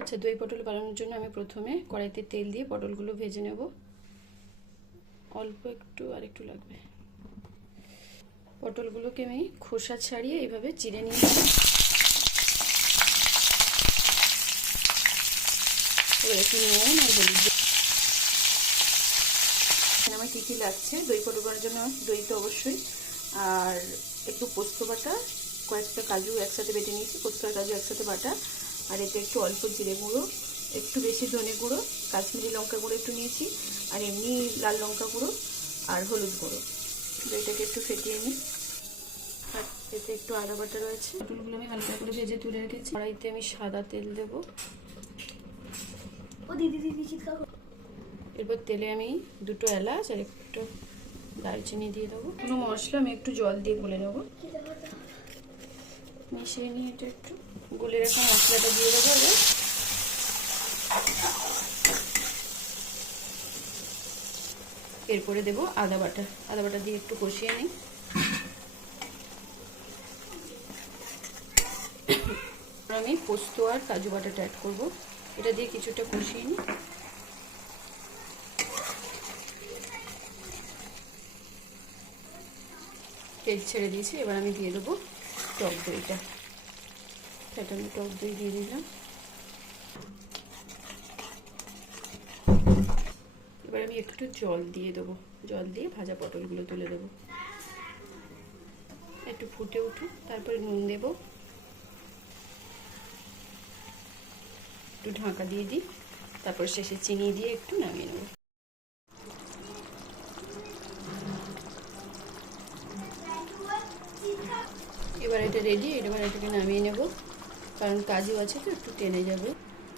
আচ্ছা, দই পটল বানানোর জন্য আমি প্রথমে কড়াইতে তেল দিয়ে পটলগুলো ভেজে নেব। অল্প একটু আর একটু লাগবে। পটলগুলোকে আমি খোসা ছাড়িয়ে এইভাবে চিড়ে নিয়েছি। এবার একটু নুন আর হলুদ। আমার কী কী লাগছে দই পটল বানানোর জন্য? দই তো অবশ্যই, আর একটু পোস্ত বাটা, কয়েকটা কাজু একসাথে বেটে নিয়েছি, পোস্ত আর কাজু একসাথে বাটা, আর এতে একটু অল্প জিরে গুঁড়ো, একটু বেশি ধনে গুঁড়ো, কাশ্মীরি লঙ্কা গুঁড়ো একটু নিয়েছি, আর এমনি লাল লঙ্কা গুঁড়ো আর হলুদ গুঁড়ো। দইটাকে একটু ফেটিয়ে নিই। আর এতে একটু আদা বাটা রয়েছে। পটলগুলো আমি হালকা করে ভেজে তুলে রেখেছি। কড়াইতে আমি সাদা তেল দেবো। এরপর তেলে আমি দুটো এলাচ আর একটু দারচিনি দিয়ে দেবো। কোনো মশলা আমি একটু জল দিয়ে গুলে নেবো। মিশিয়ে নিয়ে এটা একটু গুলে রাখা মশলাটা দিয়ে দেবো। এবার এরপরে দেবো আদা বাটা। আদা বাটা দিয়ে একটু কষিয়ে নিই। আমি পোস্ত আর কাজু বাটাটা অ্যাড করবো। এটা দিয়ে কিছুটা কষিয়ে নিই। তেল ছেড়ে দিয়েছি। এবার আমি দিয়ে দেবো টক দইটা। ফেটানো টক দই দিয়ে দিলাম। এবার আমি একটু জল দিয়ে দেবো। জল দিয়ে ভাজা পটলগুলো তুলে দেবো। একটু ফুটে উঠুক, তারপরে নুন দেবো। একটু ঢাকা দিয়ে দিই, তারপর শেষে চিনি দিয়ে একটু নামিয়ে নেব। এবার এটা রেডি। এবার এটাকে নামিয়ে নেব, কারণ কাজু আছে তো একটু টেনে যাবে।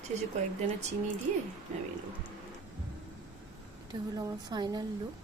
শেষে কয়েক দানা চিনি দিয়ে নামিয়ে নেব। এটা হলো আমার ফাইনাল লুক।